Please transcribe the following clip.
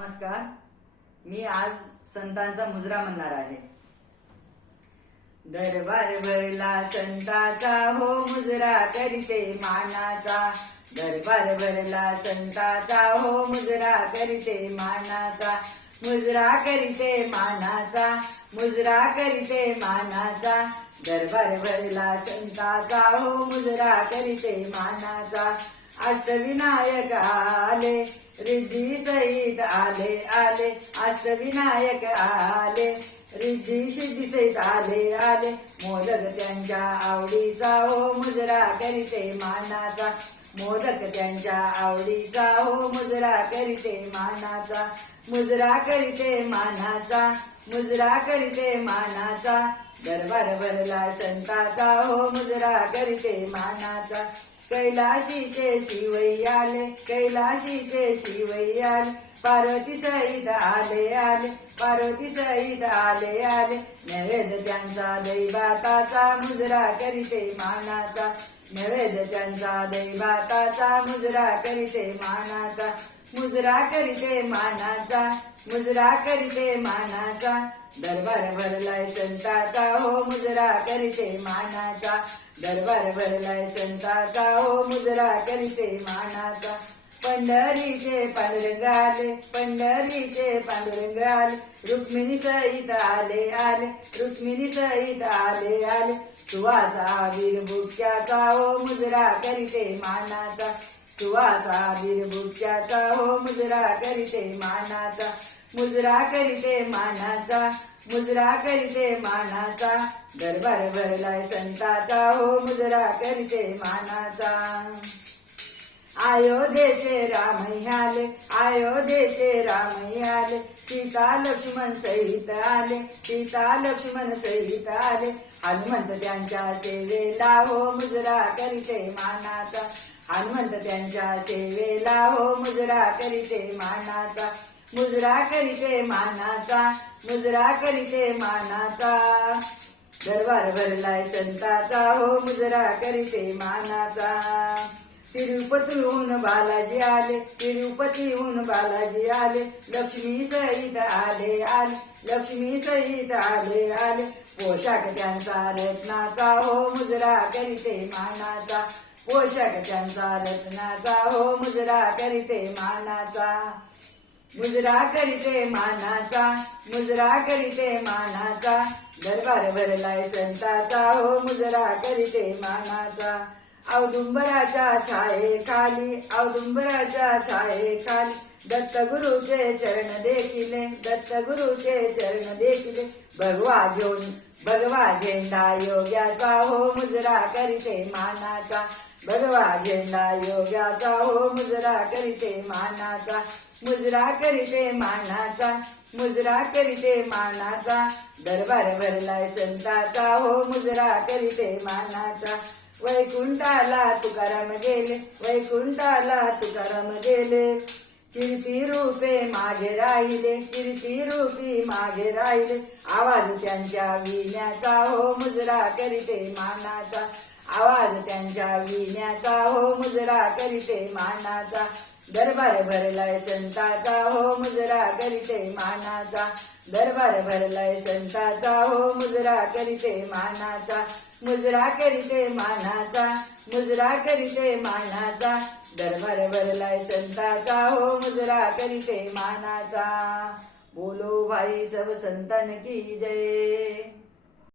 नमस्कार. मी आज संतांचा मुजरा म्हणणार आहे. दरबार भरला संताचा हो मुजरा करीते मानाचा. दरबार भरला संताचा हो मुजरा करीते मानाचा. मुजरा करीते मानाचा. मुजरा करीते मानाचा. दरबार भरला संताचा हो मुजरा करीते मानाचा. अष्टविनायक आले रिद्धी सहित आले आले. अष्टविनायक आले रिद्धी सिद्धी सहित आले आले. मोदक त्यांच्या आवडीचा हो मुजरा करीते मानाचा. मोदक त्यांच्या आवडीचा हो मुजरा करीते मानाचा. मुजरा करीते मानाचा मुजरा करीते मानाचा. दरबार भरला संताचा हो मुजरा करीते मानाचा. कैलाशीचे शिवई कैलाशीचे शिवई पार्वती सहित आले आले पार्वती सहित आले आले. नैवेद्य त्यांचा दैवाताचा मुजरा करीते मानाचा. नैवेद्य त्यांचा दैवाताचा मुजरा करीते मानाचा. मुजरा करीते मानाचा मुजरा करीते मानाचा. दरबार भरलाय संताचा हो मुजरा करीते मानाचा. दरबार भरलाय संताचा हो मुजरा करीते मानाचा. पंढरीचे पांडुरंग पंढरीचे पांडुरंग रुक्मिणी सहित आले आले रुक्मिणी सहित आले आले. सुवासा वीर भुक्याचा हो मुजरा करीते मानाचा. सुवासा वीर भुक्याचा हो मुजरा करीते मानाचा. मुजरा करीते मानाचा. मुजरा करीते मानाचा. दरबार भरलाय संताचा. हो मुजरा करीते मानाचा. अयोध्येचे राम आले अयोध्येचे राम आले सीता लक्ष्मण सहित आले सीता लक्ष्मण सहित आले. हनुमंत त्यांच्या सेवेला हो मुजरा करीते मानाचा. हनुमंत त्यांच्या सेवेला हो मुजरा करीते मानाचा. मुजरा करीते मानाचा. मुजरा करीते मानाचा. दरबार भरलाय संताचा. हो मुजरा करीते मानाचा. तिरुपतीहून बालाजी आले तिरुपतीहून बालाजी आले लक्ष्मी सहित आले आले लक्ष्मी सहित आले आले. पोशाख त्यांचा रत्नाचा. हो मुजरा करीते मानाचा. पोशाख त्यांचा रत्नाचा. हो मुजरा करीते मानाचा. मुजरा करीते मानाचा मुजरा करीते मानाचा दरबार भरलाय संताचा हो मुजरा करीते मानाचा. औदुंबराच्या छाये खाली औदुंबराच्या छाये खाली दत्तगुरुचे चरण देखिले दत्तगुरुचे चरण देखिले. भगवा घेऊन भगवा झेंडा योग्याचा हो मुजरा करीते मानाचा. भगवा झेंडा योग्याचा हो मुजरा करीते मानाचा. मुजरा करीते मानाचा मुजरा करीते मानाचा. दरबार भरलाय संताचा हो मुजरा करीते मानाचा. वैकुंठाला तुकाराम गेले वैकुंठाला तुकाराम गेले. कीर्ती रूपे मागे राहिले कीर्ती रूपी मागे राहिले. आवाज त्यांच्या विण्याचा हो मुजरा करीते मानाचा. आवाज त्यांच्या विण्याचा हो मुजरा करीते मानाचा. दरबार भरलाय संताचा हो मुजरा करीते मानाचा. दरबार भरलाय संताचा हो मुजरा करीते मानाचा. मुजरा करीते मानाचा मुजरा करीते मानाचा. दरबार भरलाय संताचा हो मुजरा करीते मानाचा. बोलो भाई सब संतन की जय.